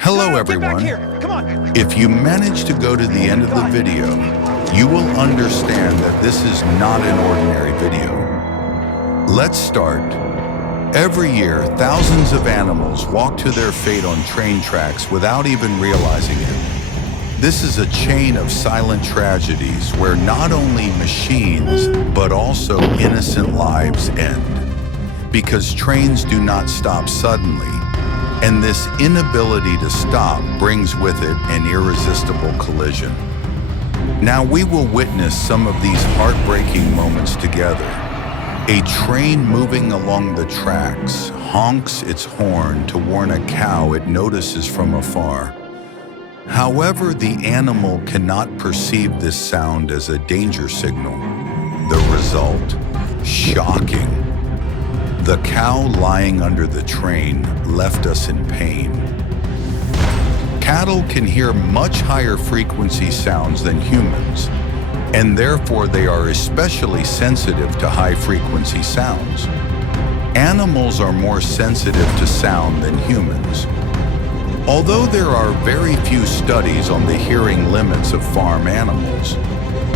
Hello Get back everyone. here. Come on. If you manage to go to the end of the video, you will understand that this is not an ordinary video. Let's start. Every year, thousands of animals walk to their fate on train tracks without even realizing it. This is a chain of silent tragedies where not only machines, but also innocent lives end. Because trains do not stop suddenly, and this inability to stop brings with it an irresistible collision. Now we will witness some of these heartbreaking moments together. A train moving along the tracks honks its horn to warn a cow it notices from afar. However, the animal cannot perceive this sound as a danger signal. The result, shocking. The cow lying under the train left us in pain. Cattle can hear much higher frequency sounds than humans, and therefore they are especially sensitive to high frequency sounds. Animals are more sensitive to sound than humans. Although there are very few studies on the hearing limits of farm animals,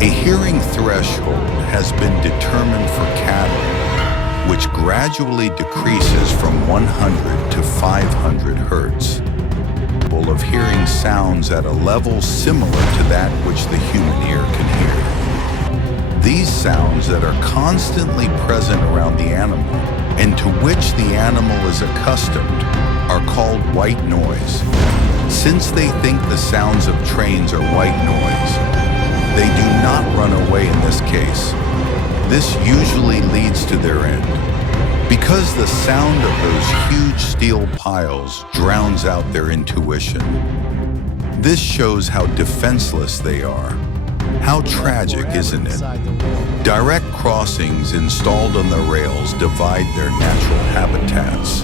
a hearing threshold has been determined for cattle, which gradually decreases from 100 to 500 hertz, of hearing sounds at a level similar to that which the human ear can hear. These sounds that are constantly present around the animal and to which the animal is accustomed are called white noise. Since they think the sounds of trains are white noise, they do not run away in this case. This usually leads to their end, because the sound of those huge steel piles drowns out their intuition. This shows how defenseless they are. How tragic, isn't it? Direct crossings installed on the rails divide their natural habitats,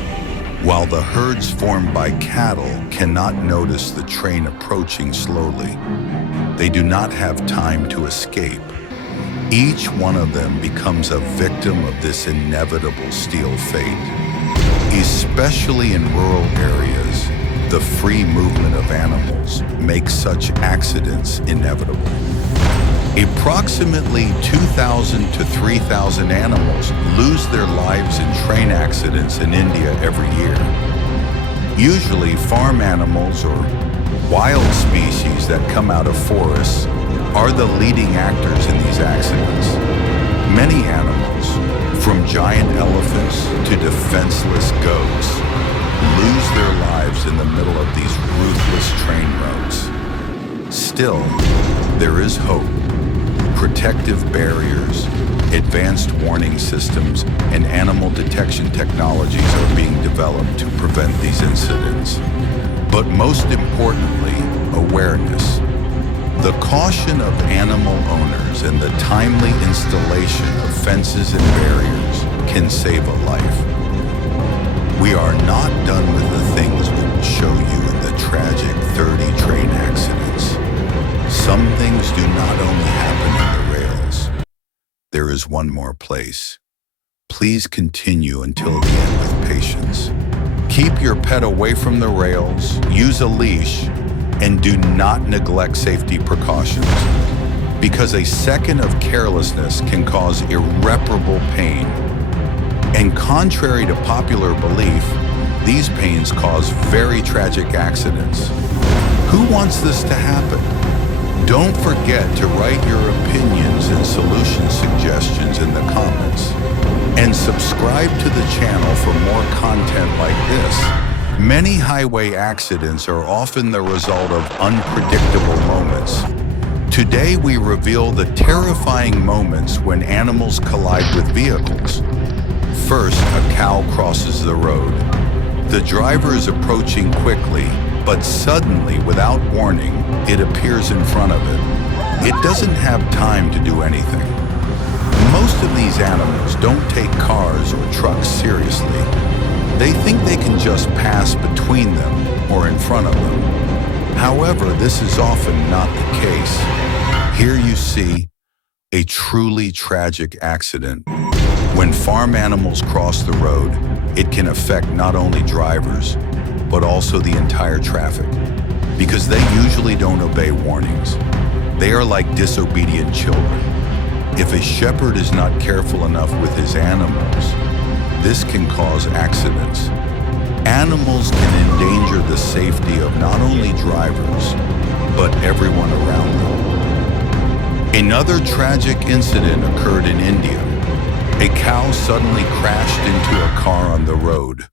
while the herds formed by cattle cannot notice the train approaching slowly. They do not have time to escape. Each one of them becomes a victim of this inevitable steel fate. Especially in rural areas, the free movement of animals makes such accidents inevitable. Approximately 2,000 to 3,000 animals lose their lives in train accidents in India every year. Usually farm animals or wild species that come out of forests are the leading actors in these accidents. Many animals, from giant elephants to defenseless goats, lose their lives in the middle of these ruthless train routes. Still, there is hope. Protective barriers, advanced warning systems, and animal detection technologies are being developed to prevent these incidents. But most importantly, awareness. The caution of animal owners and the timely installation of fences and barriers can save a life. We are not done with the things we will show you in the tragic 30 train accidents. Some things do not only happen in the rails. There is one more place. Please continue until the end with patience. Keep your pet away from the rails, use a leash, and do not neglect safety precautions, because a second of carelessness can cause irreparable pain. And contrary to popular belief, these pains cause very tragic accidents. Who wants this to happen? Don't forget to write your opinions and solution suggestions in the comments. And subscribe to the channel for more content like this. Many highway accidents are often the result of unpredictable moments. Today we reveal the terrifying moments when animals collide with vehicles. First, a cow crosses the road. The driver is approaching quickly, but suddenly, without warning, it appears in front of it. It doesn't have time to do anything. Most of these animals don't take cars or trucks seriously. They think they can just pass between them or in front of them. However, this is often not the case. Here you see a truly tragic accident. When farm animals cross the road, it can affect not only drivers, but also the entire traffic, because they usually don't obey warnings. They are like disobedient children. If a shepherd is not careful enough with his animals, this can cause accidents. Animals can endanger the safety of not only drivers, but everyone around them. Another tragic incident occurred in India. A cow suddenly crashed into a car on the road.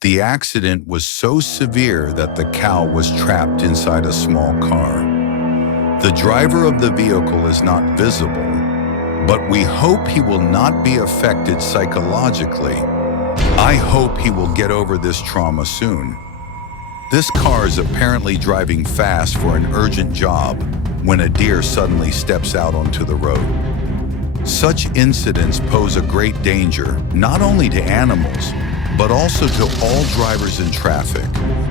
The accident was so severe that the cow was trapped inside a small car. The driver of the vehicle is not visible, but we hope he will not be affected psychologically. I hope he will get over this trauma soon. This car is apparently driving fast for an urgent job when a deer suddenly steps out onto the road. Such incidents pose a great danger, not only to animals, but also to all drivers in traffic.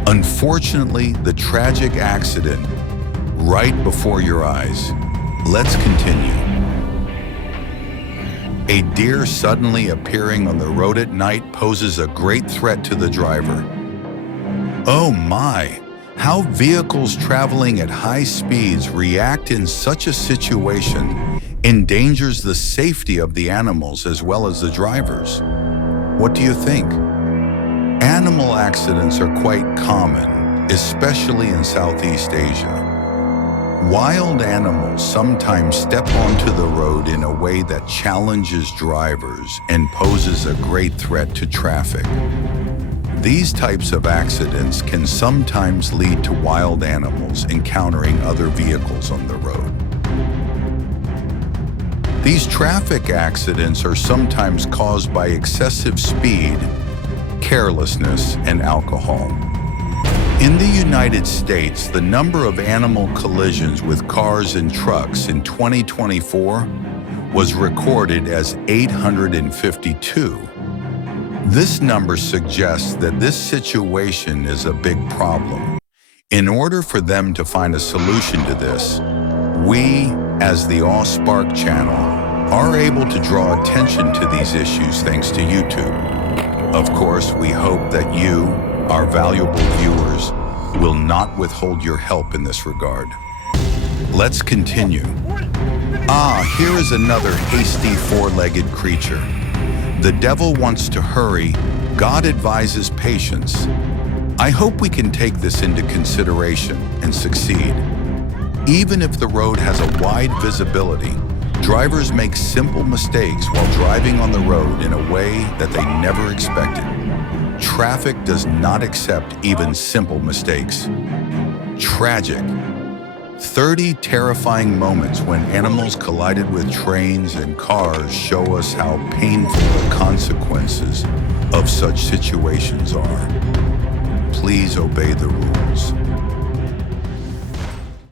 Unfortunately, the tragic accident right before your eyes. Let's continue. A deer suddenly appearing on the road at night poses a great threat to the driver. Oh my! How vehicles traveling at high speeds react in such a situation endangers the safety of the animals as well as the drivers. What do you think? Animal accidents are quite common, especially in Southeast Asia. Wild animals sometimes step onto the road in a way that challenges drivers and poses a great threat to traffic. These types of accidents can sometimes lead to wild animals encountering other vehicles on the road. These traffic accidents are sometimes caused by excessive speed, carelessness, and alcohol. In the United States, the number of animal collisions with cars and trucks in 2024 was recorded as 852. This number suggests that this situation is a big problem. In order for them to find a solution to this, we, as the AweSpark channel, are able to draw attention to these issues thanks to YouTube. Of course, we hope that you, our valuable viewers, will not withhold your help in this regard. Let's continue. Here is another hasty four-legged creature. The devil wants to hurry, God advises patience. I hope we can take this into consideration and succeed. Even if the road has a wide visibility, drivers make simple mistakes while driving on the road in a way that they never expected. Traffic does not accept even simple mistakes. Tragic. 30 terrifying moments when animals collided with trains and cars show us how painful the consequences of such situations are. Please obey the rules.